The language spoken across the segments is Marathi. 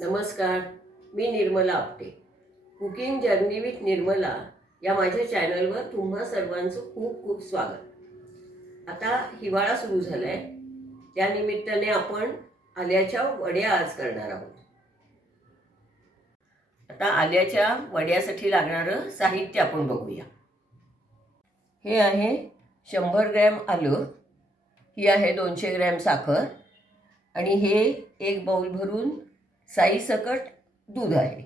नमस्कार मी Nirmala Apte. Cooking journey with Nirmala या माझ्या चॅनलवर तुम्हा सर्वांचं खूप खूप स्वागत. आता हिवाळा सुरू झाला आहे त्यानिमित्ताने आपण आल्याच्या वड्या आज करणार आहोत. आता आल्याच्या वड्यासाठी लागणारं साहित्य आपण बघूया. हे आहे शंभर ग्रॅम आलं ही आहे दोनशे ग्रॅम साखर आणि हे एक बाऊल भरून साईसकट दूध आहे.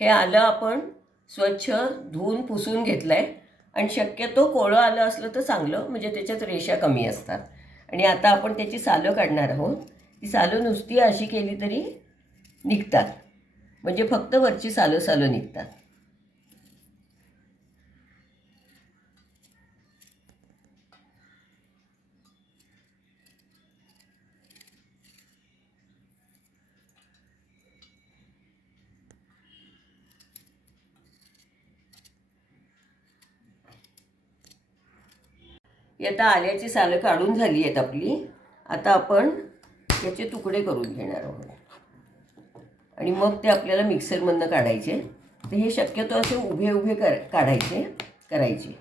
हे आलं आपण स्वच्छ धुवून पुसून घेतलं आहे आणि शक्यतो कोळं आलं असलं तर चांगलं म्हणजे त्याच्यात रेषा कमी असतात. आणि आता आपण त्याची सालं काढणार आहोत. ती सालं नुसती अशी केली तरी निघतात. म्हणजे फक्त वरची सालं सालं निघतात. आता आल्याची सालं काढून झाली आहेत आपली. आता आपण याचे तुकडे करून घेणार आहोत. आणि मग ते आपल्याला मिक्सरमधनं काढायचे. तर हे शक्यतो असे उभे उभे कर काढायचे करायचे.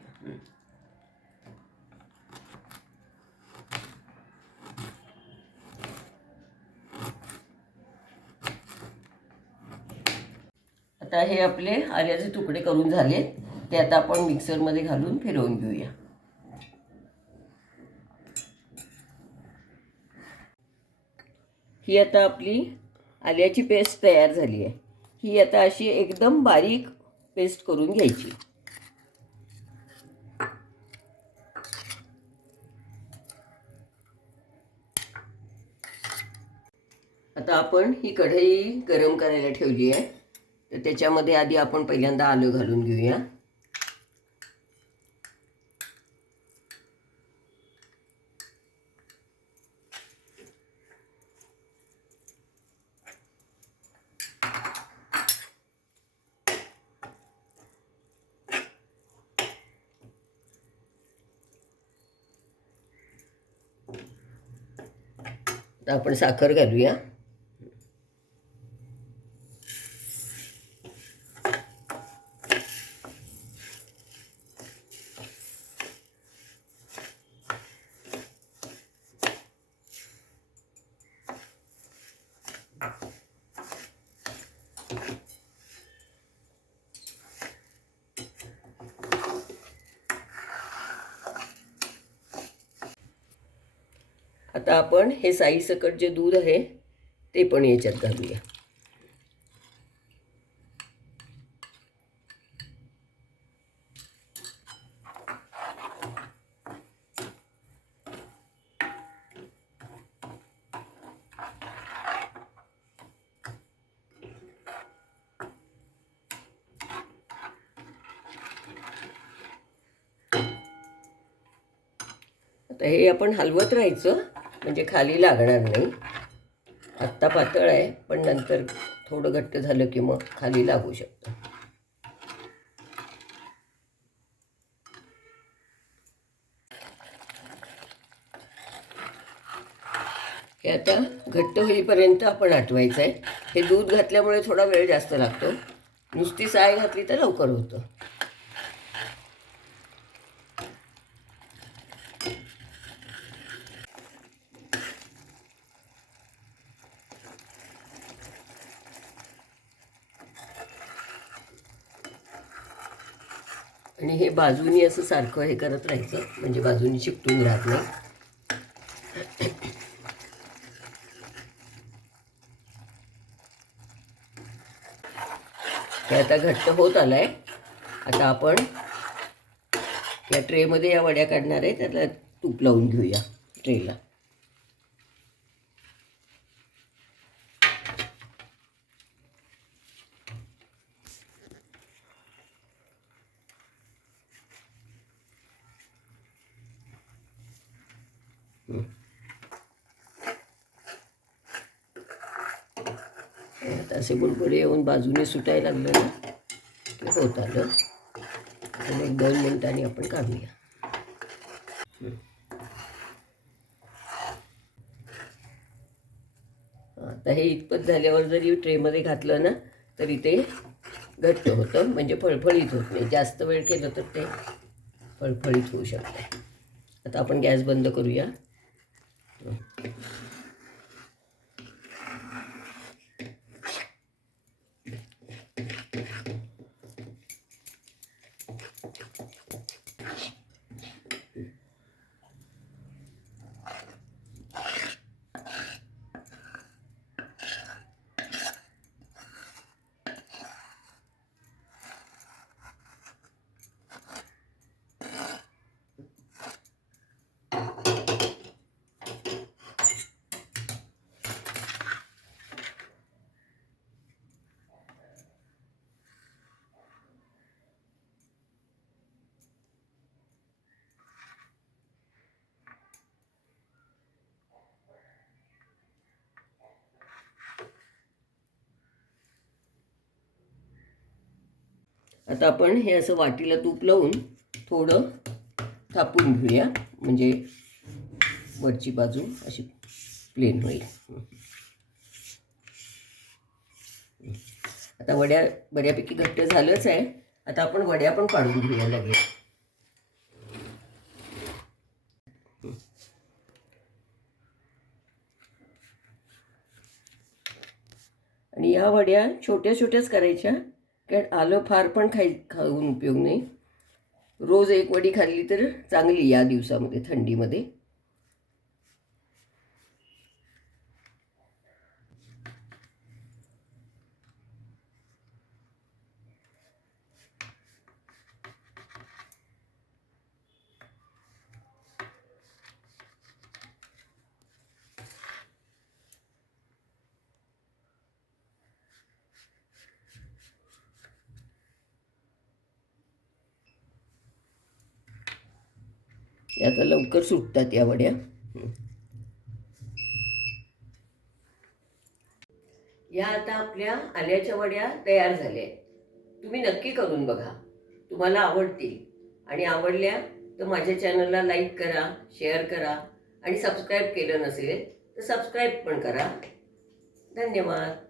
आता हे आपले आल्याचे तुकडे करून झाले ते आता आपण मिक्सरमध्ये घालून फिरवून घेऊया. ही आता आपली आल्याची पेस्ट तयार झाली आहे. ही आता अशी एकदम बारीक पेस्ट करून घ्यायची. आता आपण ही कढई गरम करायला ठेवली आहे. तर त्याच्यामध्ये आधी आपण पहिल्यांदा आलं घालून घेऊया. आपण साखर घालूया. आता आपण हे साईसकट जे दूध आहे ते पण याच्यात घालूया. आता हे आपण हलवत राहायचं. म्हणजे खाली लागणार नाही. आत्ता पातळ आहे पण नंतर थोडं घट्ट झालं की मग खाली लागू शकतं. हे आता घट्ट होईपर्यंत आपण आटवायचं आहे. हे दूध घातल्यामुळे थोडा वेळ जास्त लागतो. नुसती साय घातली तर लवकर होतं. आणि हे बाजूनी असं सारखं हे करत राहायचं. म्हणजे बाजूनी चिकटून राहत नाही. हे आता घट्ट होत आलं आहे आता आपण या ट्रेमध्ये या वड्या काढणार आहे. त्याला तूप लावून घेऊया ट्रेला. आता असे बुलबुले येऊन बाजूने सुटायला लागलं ना ते होत आलं. आणि एक दोन मिनिटांनी आपण काढूया. आता हे इतपत झाल्यावर जरी ट्रेमध्ये घातलं ना तरी ते घट्ट होतं म्हणजे फळफळीत होत नाही. जास्त वेळ केलं तर ते फळफळीत होऊ शकतं. आता आपण गॅस बंद करूया. Yeah. आता आपण हे असं वाटीला तूप लावून थोडं थापून घेऊया. म्हणजे वरची बाजू अशी प्लेन होईल. आता वड्या बऱ्यापैकी घट्ट झालंच आहे. आता आपण वड्या पण काढून घेऊया लगेच. आणि या वड्या छोट्या छोट्याच करायच्या. कारण आलं फार पण खाई खाऊन उपयोग नाही. रोज एक वडी खाल्ली तर चांगली या दिवसामध्ये थंडीमध्ये. आता लवकर सुटतात या वड्या. या आता आपल्या आल्याच्या वड्या तयार झाल्या. आहेत. तुम्ही नक्की करून बघा. तुम्हाला आवडतील. आणि आवडल्या तर माझ्या चॅनलला लाईक करा शेअर करा आणि सबस्क्राईब केलं नसेल तर सबस्क्राईब पण करा. धन्यवाद.